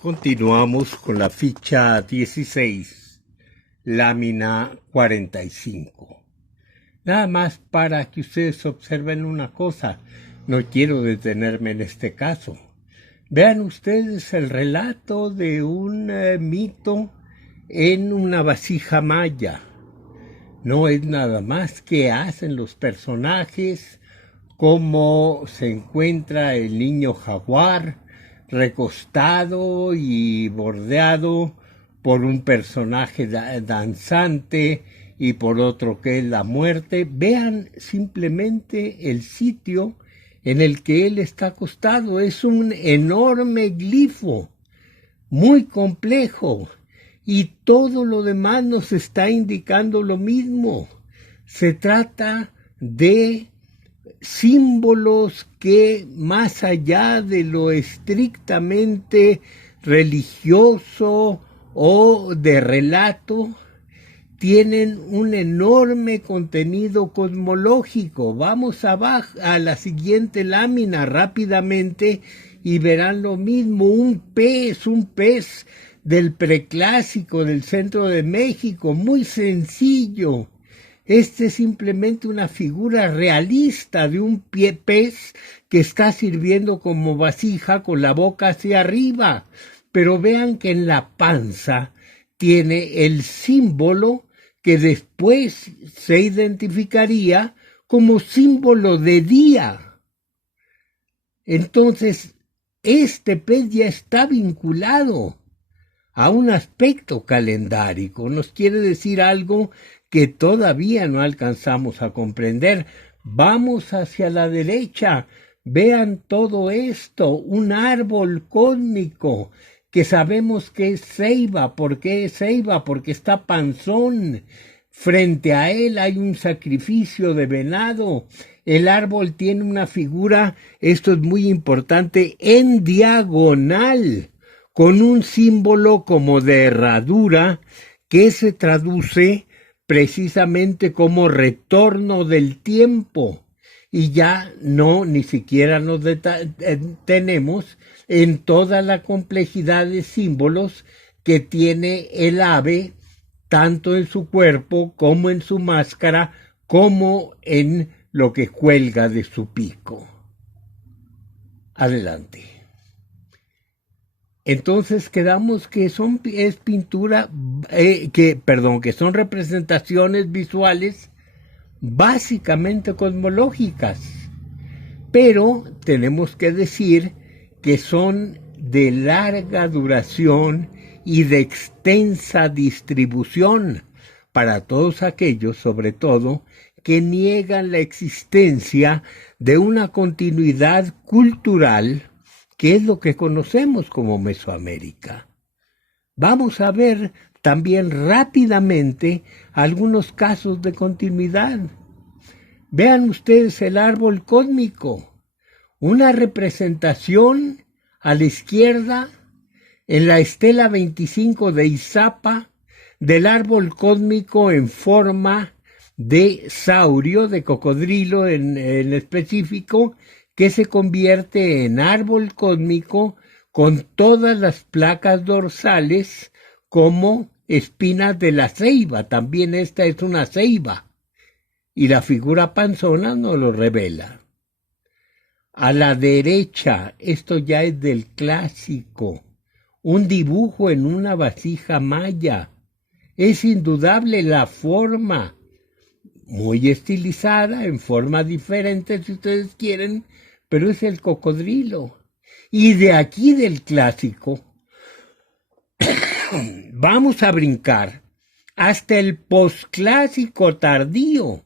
Continuamos con la ficha 16, lámina 45. Nada más para que ustedes observen una cosa, no quiero detenerme en este caso. Vean ustedes el relato de un mito en una vasija maya. No es nada más que hacen los personajes, cómo se encuentra el niño jaguar recostado y bordeado por un personaje danzante y por otro que es la muerte. Vean simplemente el sitio en el que él está acostado. Es un enorme glifo, muy complejo, y todo lo demás nos está indicando lo mismo. Se trata de símbolos que, más allá de lo estrictamente religioso o de relato, tienen un enorme contenido cosmológico. Vamos a la siguiente lámina rápidamente y verán lo mismo. Un pez del preclásico del centro de México, muy sencillo. Este es simplemente una figura realista de un pez que está sirviendo como vasija con la boca hacia arriba. Pero vean que en la panza tiene el símbolo que después se identificaría como símbolo de día. Entonces, este pez ya está vinculado a un aspecto calendárico. Nos quiere decir algo que todavía no alcanzamos a comprender. Vamos hacia la derecha. Vean todo esto, un árbol cósmico que sabemos que es ceiba. ¿Por qué es ceiba? Porque está panzón. Frente a él hay un sacrificio de venado. El árbol tiene una figura, esto es muy importante, en diagonal, con un símbolo como de herradura que se traduce precisamente como retorno del tiempo. Y ya ni siquiera nos detenemos en toda la complejidad de símbolos que tiene el ave, tanto en su cuerpo como en su máscara, como en lo que cuelga de su pico. Adelante. Entonces quedamos que son representaciones visuales básicamente cosmológicas, pero tenemos que decir que son de larga duración y de extensa distribución para todos aquellos, sobre todo, que niegan la existencia de una continuidad cultural que es lo que conocemos como Mesoamérica. Vamos a ver también rápidamente algunos casos de continuidad. Vean ustedes el árbol cósmico, una representación a la izquierda en la estela 25 de Izapa del árbol cósmico en forma de saurio, de cocodrilo en específico, que se convierte en árbol cósmico con todas las placas dorsales como espinas de la ceiba. También esta es una ceiba, y la figura panzona nos lo revela. A la derecha, esto ya es del clásico, un dibujo en una vasija maya. Es indudable la forma, muy estilizada, en forma diferente si ustedes quieren, pero es el cocodrilo. Y de aquí del clásico vamos a brincar hasta el posclásico tardío,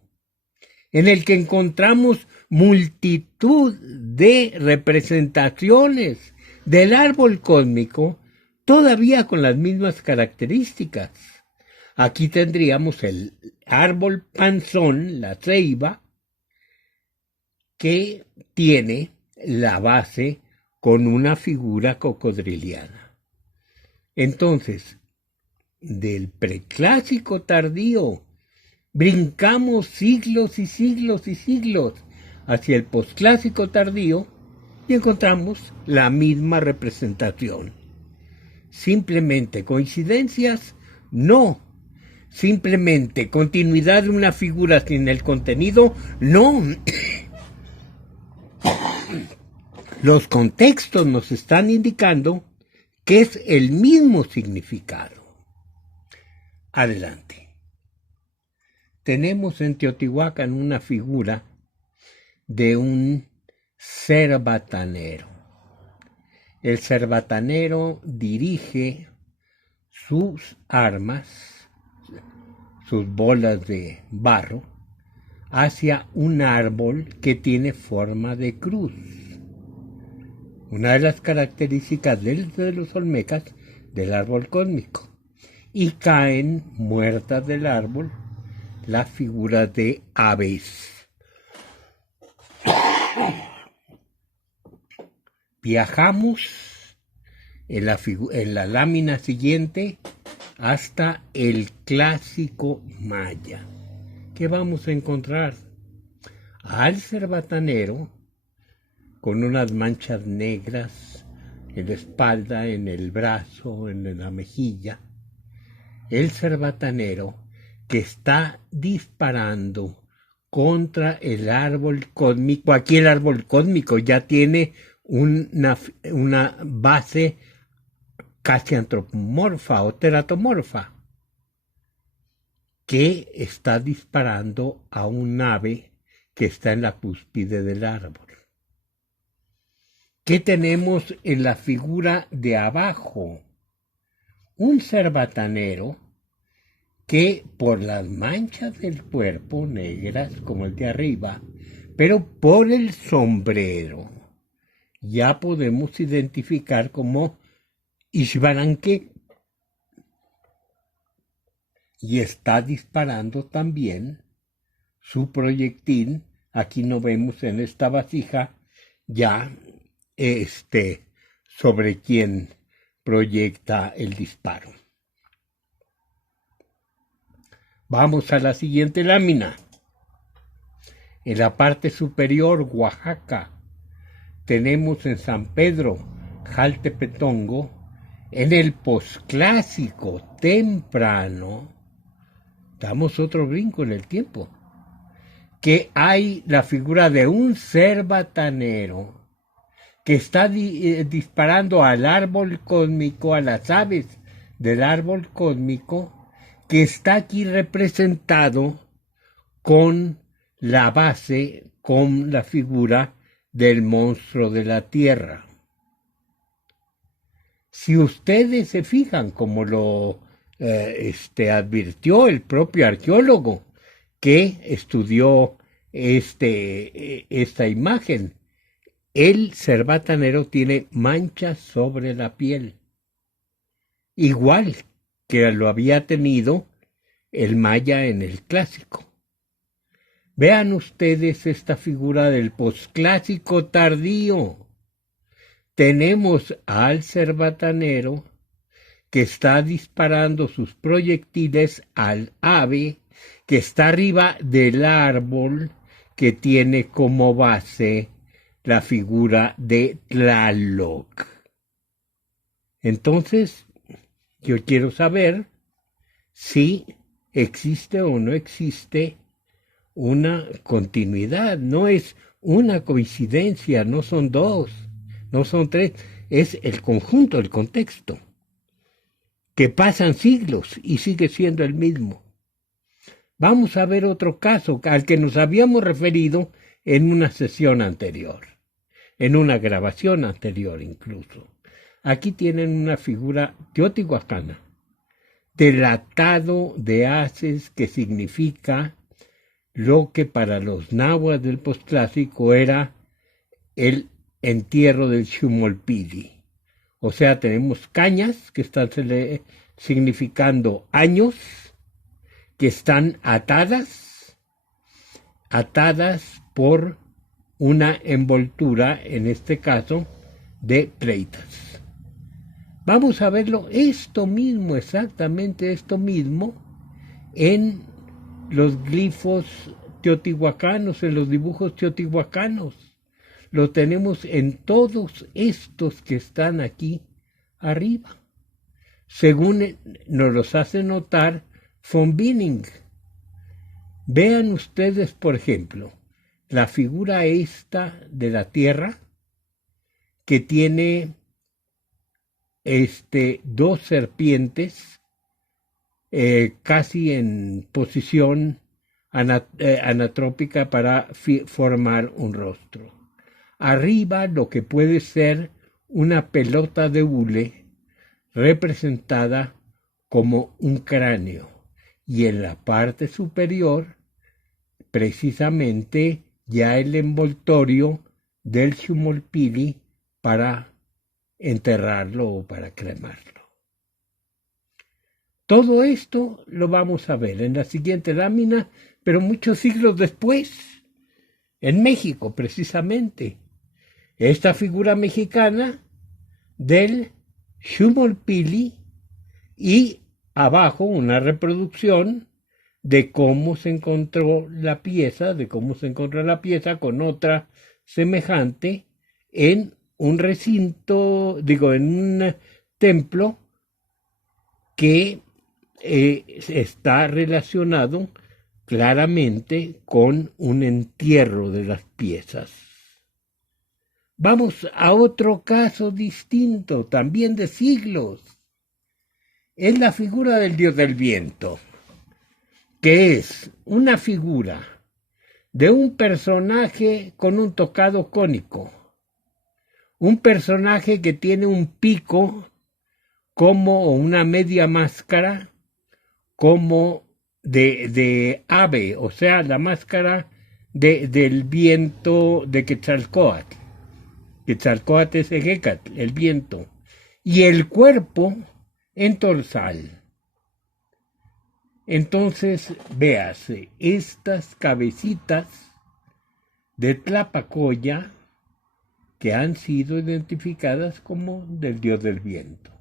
en el que encontramos multitud de representaciones del árbol cósmico, todavía con las mismas características. Aquí tendríamos el árbol panzón, la ceiba, que tiene la base con una figura cocodriliana. Entonces, del preclásico tardío, brincamos siglos y siglos y siglos hacia el posclásico tardío y encontramos la misma representación. Simplemente coincidencias, no. Simplemente continuidad de una figura sin el contenido, no. Los contextos nos están indicando que es el mismo significado. Adelante. Tenemos en Teotihuacán una figura de un cerbatanero. El cerbatanero dirige sus armas, sus bolas de barro, hacia un árbol que tiene forma de cruz. Una de las características de los olmecas del árbol cósmico. Y caen muertas del árbol la figura de aves. Viajamos en la lámina siguiente hasta el clásico maya. ¿Qué vamos a encontrar? Al cerbatanero con unas manchas negras en la espalda, en el brazo, en la mejilla. El cerbatanero que está disparando contra el árbol cósmico. Aquí el árbol cósmico ya tiene una base casi antropomorfa o teratomorfa, que está disparando a un ave que está en la cúspide del árbol. ¿Qué tenemos en la figura de abajo? Un cerbatanero que por las manchas del cuerpo negras como el de arriba, pero por el sombrero, ya podemos identificar como Ishvaranque, y está disparando también su proyectil. Aquí no vemos en esta vasija ya sobre quien proyecta el disparo. Vamos a la siguiente lámina. En la parte superior, Oaxaca, tenemos en San Pedro, Jaltepetongo, en el posclásico temprano, damos otro brinco en el tiempo, que hay la figura de un cerbatanero que está disparando al árbol cósmico, a las aves del árbol cósmico, que está aquí representado con la base, con la figura del monstruo de la tierra. Si ustedes se fijan, como lo advirtió el propio arqueólogo que estudió esta imagen, el cerbatanero tiene manchas sobre la piel, igual que lo había tenido el maya en el clásico. Vean ustedes esta figura del posclásico tardío. Tenemos al cerbatanero que está disparando sus proyectiles al ave que está arriba del árbol que tiene como base la figura de Tlaloc. Entonces, yo quiero saber si existe o no existe una continuidad. No es una coincidencia, no son dos, no son tres, es el conjunto, el contexto, que pasan siglos y sigue siendo el mismo. Vamos a ver otro caso al que nos habíamos referido en una sesión anterior, en una grabación anterior incluso. Aquí tienen una figura teotihuacana, del atado de haces, que significa lo que para los nahuas del posclásico era el entierro del Xumolpili. O sea, tenemos cañas que están significando años, que están atadas por una envoltura, en este caso, de pleitas. Vamos a verlo, exactamente esto mismo, en los glifos teotihuacanos, en los dibujos teotihuacanos. Lo tenemos en todos estos que están aquí arriba. según nos los hace notar von Binning. Vean ustedes, por ejemplo, la figura esta de la Tierra, que tiene dos serpientes casi en posición anatrópica para formar un rostro. Arriba lo que puede ser una pelota de hule representada como un cráneo, y en la parte superior precisamente ya el envoltorio del Shumolpili para enterrarlo o para cremarlo. Todo esto lo vamos a ver en la siguiente lámina, pero muchos siglos después, en México precisamente. Esta figura mexicana del Shumolpili y abajo una reproducción de cómo se encontró la pieza, con otra semejante en un recinto, en un templo que está relacionado claramente con un entierro de las piezas. Vamos a otro caso distinto, también de siglos. Es la figura del dios del viento, que es una figura de un personaje con un tocado cónico, un personaje que tiene un pico como una media máscara, como de ave, o sea, la máscara del viento de Quetzalcóatl. Quetzalcóatl es Ejecatl, el viento, y el cuerpo en torsal. Entonces, véase, estas cabecitas de Tlapacoya que han sido identificadas como del dios del viento.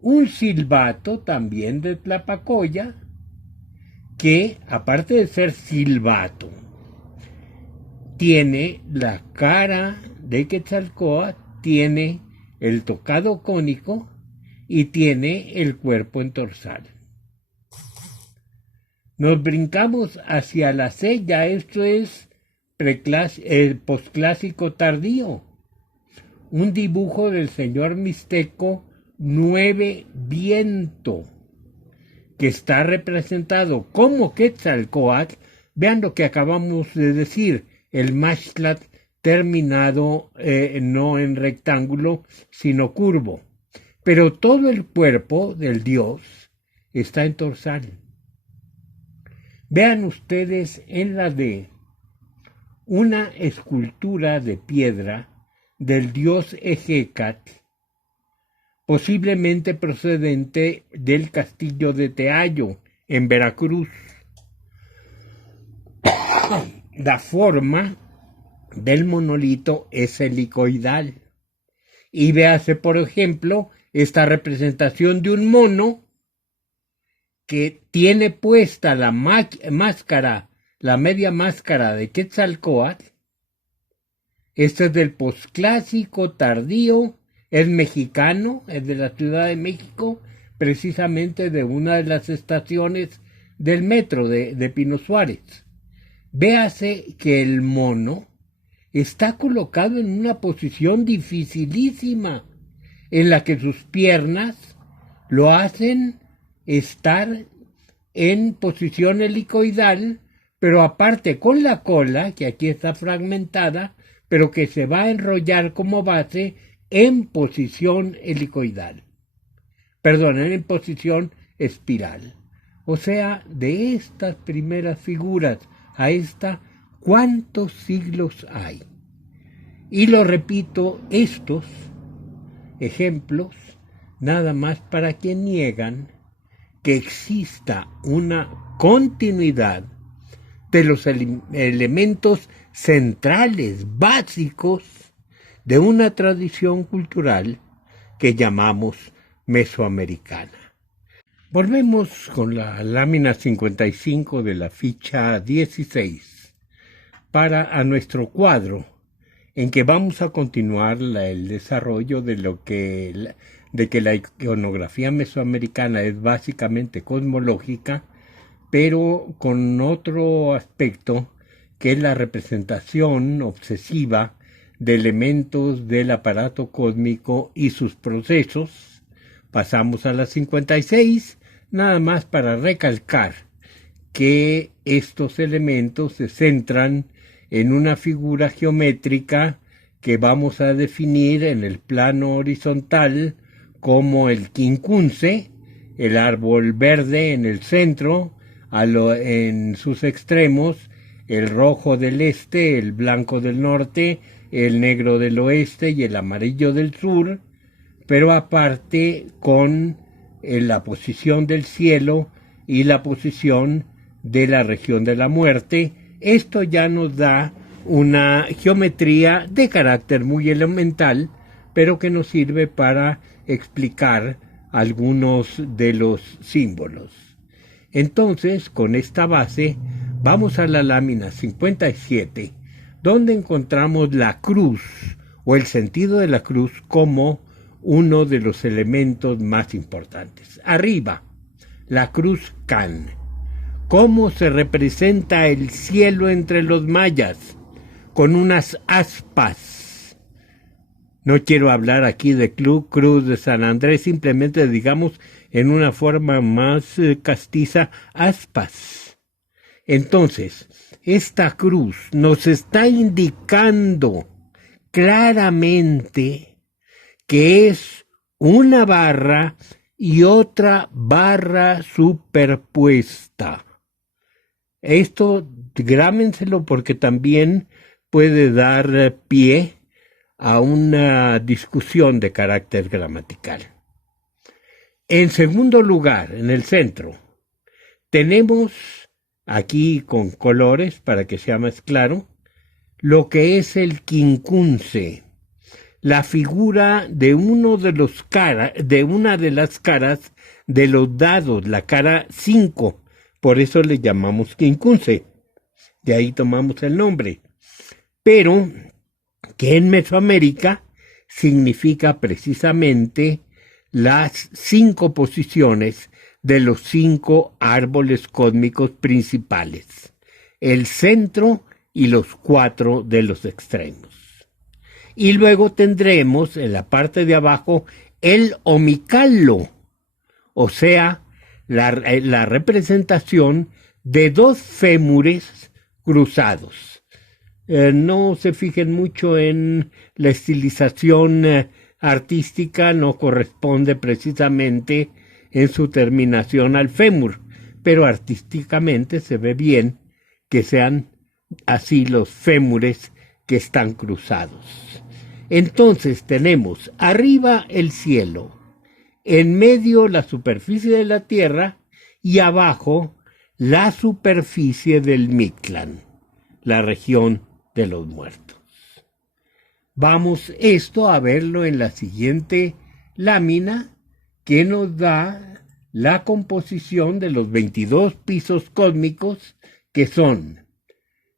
Un silbato también de Tlapacoya, que aparte de ser silbato, tiene la cara de Quetzalcóatl, tiene el tocado cónico y tiene el cuerpo en torsal. Nos brincamos hacia la sella, esto es posclásico tardío, un dibujo del señor mixteco Nueve Viento, que está representado como Quetzalcóatl. Vean lo que acabamos de decir, el Maxtlatl terminado no en rectángulo, sino curvo. Pero todo el cuerpo del dios está en torsal. Vean ustedes en la de una escultura de piedra del dios Ejecatl, posiblemente procedente del castillo de Teayo, en Veracruz. La forma del monolito es helicoidal. Y véase, por ejemplo, esta representación de un mono que tiene puesta la máscara, la media máscara de Quetzalcóatl. Este es del posclásico tardío, es mexicano, es de la Ciudad de México, precisamente de una de las estaciones del metro de Pino Suárez. Véase que el mono está colocado en una posición dificilísima, en la que sus piernas lo hacen estar en posición helicoidal, pero aparte con la cola, que aquí está fragmentada, pero que se va a enrollar como base en posición helicoidal. Perdón, en posición espiral. O sea, de estas primeras figuras a esta, ¿cuántos siglos hay? Y lo repito, estos ejemplos, nada más para que niegan que exista una continuidad de los elementos centrales, básicos, de una tradición cultural que llamamos mesoamericana. Volvemos con la lámina 55 de la ficha 16 para a nuestro cuadro, en que vamos a continuar el desarrollo de lo que de que la iconografía mesoamericana es básicamente cosmológica, pero con otro aspecto que es la representación obsesiva de elementos del aparato cósmico y sus procesos. Pasamos a la 56, nada más para recalcar que estos elementos se centran en una figura geométrica que vamos a definir en el plano horizontal como el quincunce, el árbol verde en el centro, en sus extremos, el rojo del este, el blanco del norte, el negro del oeste y el amarillo del sur, pero aparte con la posición del cielo y la posición de la región de la muerte. Esto ya nos da una geometría de carácter muy elemental, pero que nos sirve para explicar algunos de los símbolos. Entonces, con esta base, vamos a la lámina 57, donde encontramos la cruz, o el sentido de la cruz, como uno de los elementos más importantes. Arriba, la cruz Can. ¿Cómo se representa el cielo entre los mayas? Con unas aspas. No quiero hablar aquí de Cruz de San Andrés, simplemente digamos en una forma más castiza, aspas. Entonces, esta cruz nos está indicando claramente que es una barra y otra barra superpuesta. Esto grábenselo porque también puede dar pie a una discusión de carácter gramatical. En segundo lugar, en el centro, tenemos aquí con colores para que sea más claro lo que es el quincunce, la figura de una de las caras de los dados, la cara 5, por eso le llamamos quincunce, de ahí tomamos el nombre, pero que en Mesoamérica significa precisamente las 5 posiciones de los 5 árboles cósmicos principales, el centro y los 4 de los extremos. Y luego tendremos en la parte de abajo el omicalo, o sea, la representación de 2 fémures cruzados. No se fijen mucho en la estilización artística, no corresponde precisamente en su terminación al fémur, pero artísticamente se ve bien que sean así los fémures que están cruzados. Entonces tenemos arriba el cielo, en medio la superficie de la tierra y abajo la superficie del Mictlán, la región de los muertos. Vamos esto a verlo en la siguiente lámina, que nos da la composición de los 22 pisos cósmicos, que son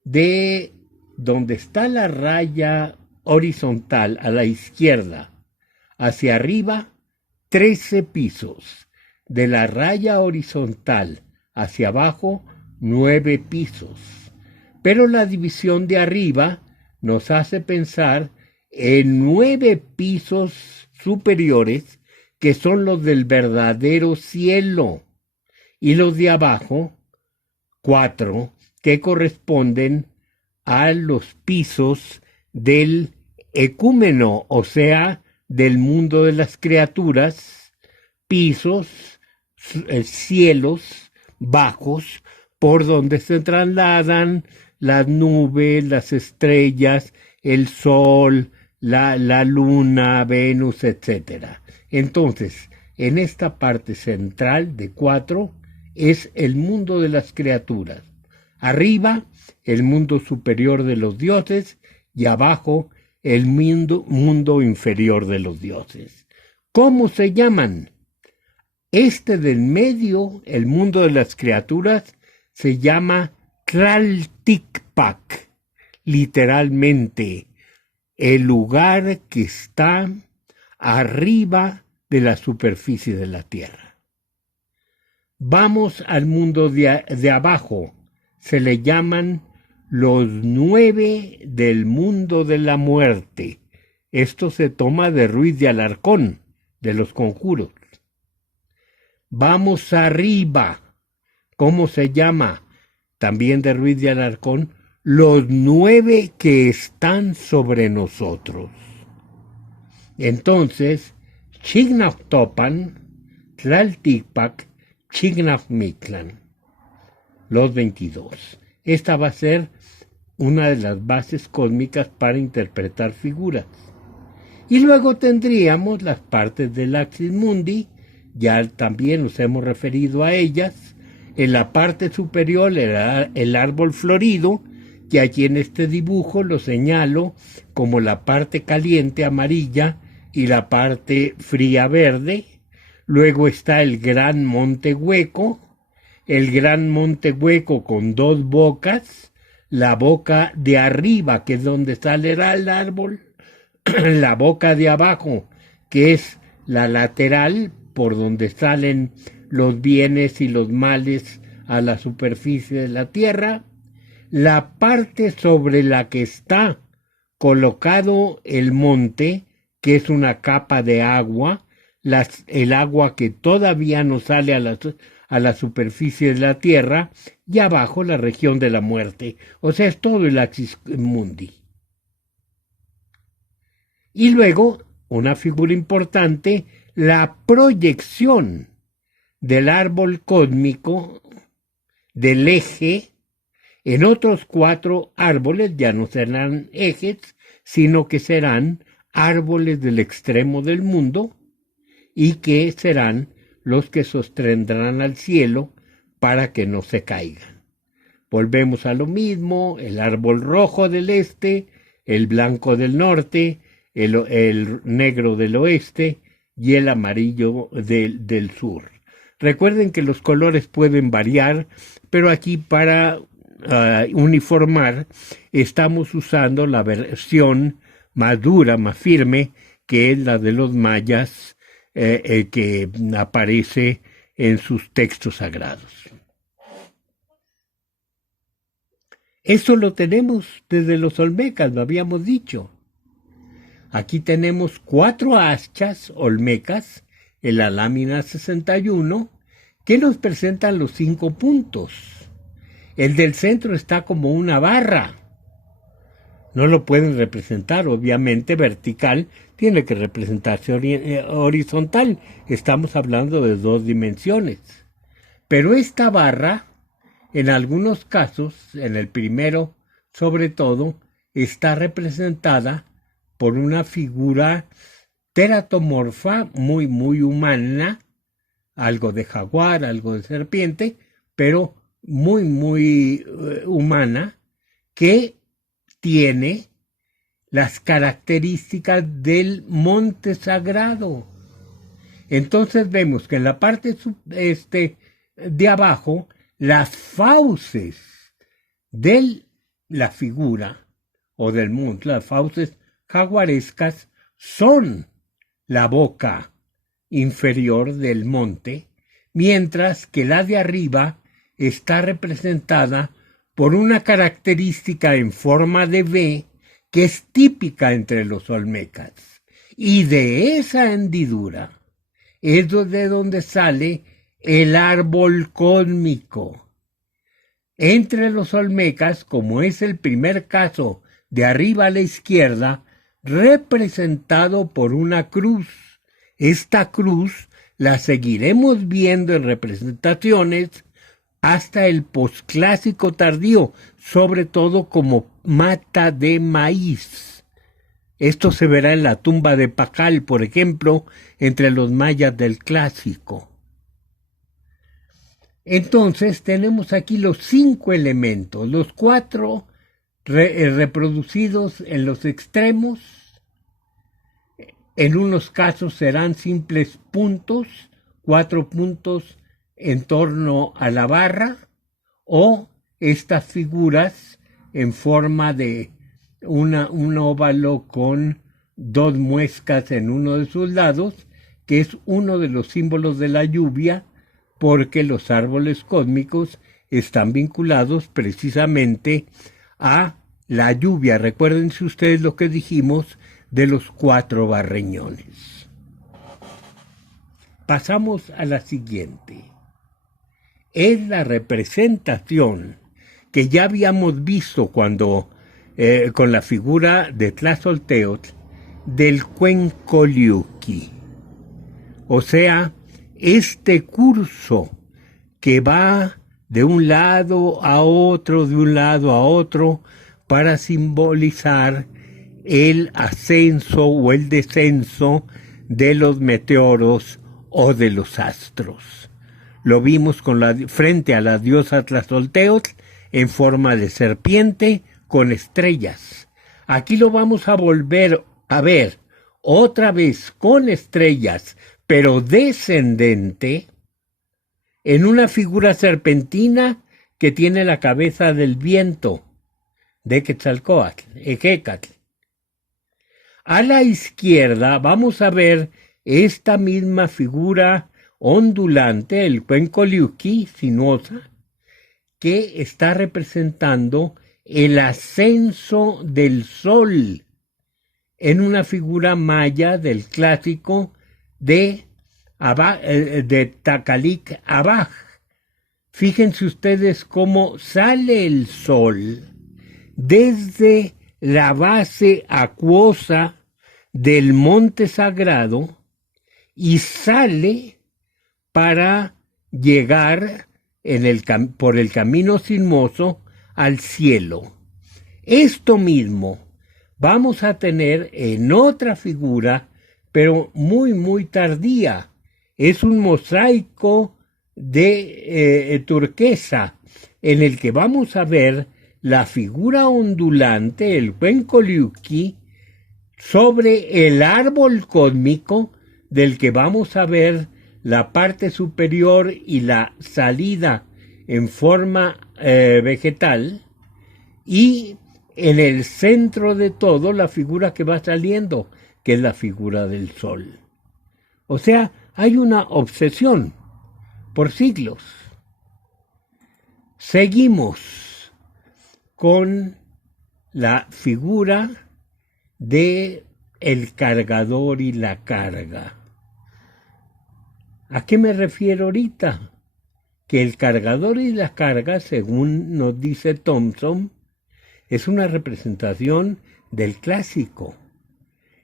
de donde está la raya horizontal a la izquierda hacia arriba, 13 pisos. De la raya horizontal hacia abajo, 9 pisos. Pero la división de arriba nos hace pensar en 9 pisos superiores, que son los del verdadero cielo, y los de abajo, 4, que corresponden a los pisos del ecúmeno, o sea, del mundo de las criaturas, pisos, cielos bajos, por donde se trasladan las nubes, las estrellas, el sol, la luna, Venus, etc. Entonces, en esta parte central de 4 es el mundo de las criaturas. Arriba, el mundo superior de los dioses, y abajo, el mundo inferior de los dioses. ¿Cómo se llaman? Este del medio, el mundo de las criaturas, se llama Tlalticpac, literalmente, el lugar que está arriba de la superficie de la Tierra. Vamos al mundo de abajo. Se le llaman los 9 del mundo de la muerte. Esto se toma de Ruiz de Alarcón, de los conjuros. Vamos arriba. ¿Cómo se llama? También de Ruiz de Alarcón. Los 9 que están sobre nosotros. Entonces, Chignautopan, Tlaltipac, Chignaumitlan. Los 22. Esta va a ser una de las bases cósmicas para interpretar figuras. Y luego tendríamos las partes del Axis Mundi, ya también nos hemos referido a ellas. En la parte superior el árbol florido, que aquí en este dibujo lo señalo como la parte caliente amarilla y la parte fría verde. Luego está el gran monte hueco, con 2 bocas, la boca de arriba, que es donde sale el árbol, la boca de abajo, que es la lateral, por donde salen los bienes y los males a la superficie de la tierra, la parte sobre la que está colocado el monte, que es una capa de agua, el agua que todavía no sale a la superficie de la tierra, y abajo la región de la muerte, o sea, es todo el Axis Mundi. Y luego, una figura importante, la proyección del árbol cósmico, del eje, en otros 4 árboles, ya no serán ejes, sino que serán árboles del extremo del mundo, y que serán los que sostendrán al cielo para que no se caigan. Volvemos a lo mismo, el árbol rojo del este, el blanco del norte, el negro del oeste y el amarillo del sur. Recuerden que los colores pueden variar, pero aquí para uniformar estamos usando la versión más dura, más firme, que es la de los mayas, que aparece en sus textos sagrados. Eso lo tenemos desde los olmecas, lo habíamos dicho. Aquí tenemos 4 hachas olmecas en la lámina 61 que nos presentan los 5 puntos. El del centro está como una barra. No lo pueden representar, obviamente vertical, tiene que representarse horizontal. Estamos hablando de 2 dimensiones. Pero esta barra, en algunos casos, en el primero sobre todo, está representada por una figura teratomorfa muy, muy humana, algo de jaguar, algo de serpiente, pero muy, muy humana, que tiene las características del monte sagrado. Entonces vemos que en la parte de abajo, las fauces de la figura o del monte, las fauces jaguarescas, son la boca inferior del monte, mientras que la de arriba está representada por una característica en forma de V que es típica entre los olmecas. Y de esa hendidura es de donde sale el árbol cósmico. Entre los olmecas, como es el primer caso de arriba a la izquierda, representado por una cruz. Esta cruz la seguiremos viendo en representaciones hasta el posclásico tardío, sobre todo como mata de maíz. Esto se verá en la tumba de Pacal, por ejemplo, entre los mayas del clásico. Entonces tenemos aquí los 5 elementos, los 4 reproducidos en los extremos. En unos casos serán simples puntos, 4 puntos en torno a la barra, o estas figuras en forma de un óvalo con 2 muescas en uno de sus lados, que es uno de los símbolos de la lluvia, porque los árboles cósmicos están vinculados precisamente a la lluvia. Recuérdense ustedes lo que dijimos de los 4 barreñones. Pasamos a la siguiente. Es la representación que ya habíamos visto cuando con la figura de Tlazolteotl del Cuencoliuqui. O sea, este curso que va de un lado a otro, para simbolizar el ascenso o el descenso de los meteoros o de los astros. Lo vimos frente a la diosa Tlazolteotl en forma de serpiente con estrellas. Aquí lo vamos a volver a ver otra vez con estrellas, pero descendente, en una figura serpentina que tiene la cabeza del viento de Quetzalcóatl, Ejecatl. A la izquierda vamos a ver esta misma figura ondulante, el Cuencoliuqui, sinuosa, que está representando el ascenso del sol en una figura maya del clásico de Takalik Abaj. Fíjense ustedes cómo sale el sol desde la base acuosa del monte sagrado y sale para llegar por el camino sinuoso al cielo. Esto mismo vamos a tener en otra figura, pero muy, muy tardía. Es un mosaico de turquesa en el que vamos a ver la figura ondulante, el Cuencoliuqui, sobre el árbol cósmico del que vamos a ver la parte superior y la salida en forma vegetal, y en el centro de todo la figura que va saliendo, que es la figura del sol. O sea, hay una obsesión por siglos. Seguimos con la figura de el cargador y la carga. ¿A qué me refiero ahorita? Que el cargador y la carga, según nos dice Thompson, es una representación del clásico.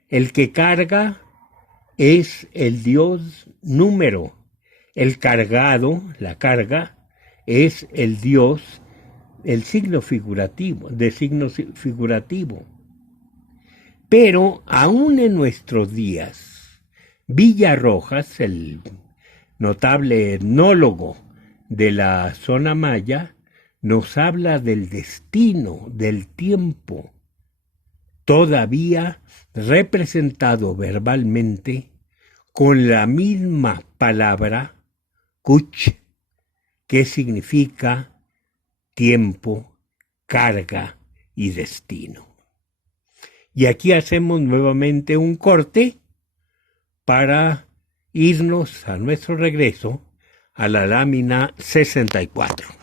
El que carga es el dios número. El cargado, la carga, es el dios, el signo figurativo, de signo figurativo. Pero aún en nuestros días, Villarrojas, el notable etnólogo de la zona maya, nos habla del destino, del tiempo, todavía representado verbalmente con la misma palabra, kuch, que significa tiempo, carga y destino. Y aquí hacemos nuevamente un corte para irnos a nuestro regreso a la lámina 64.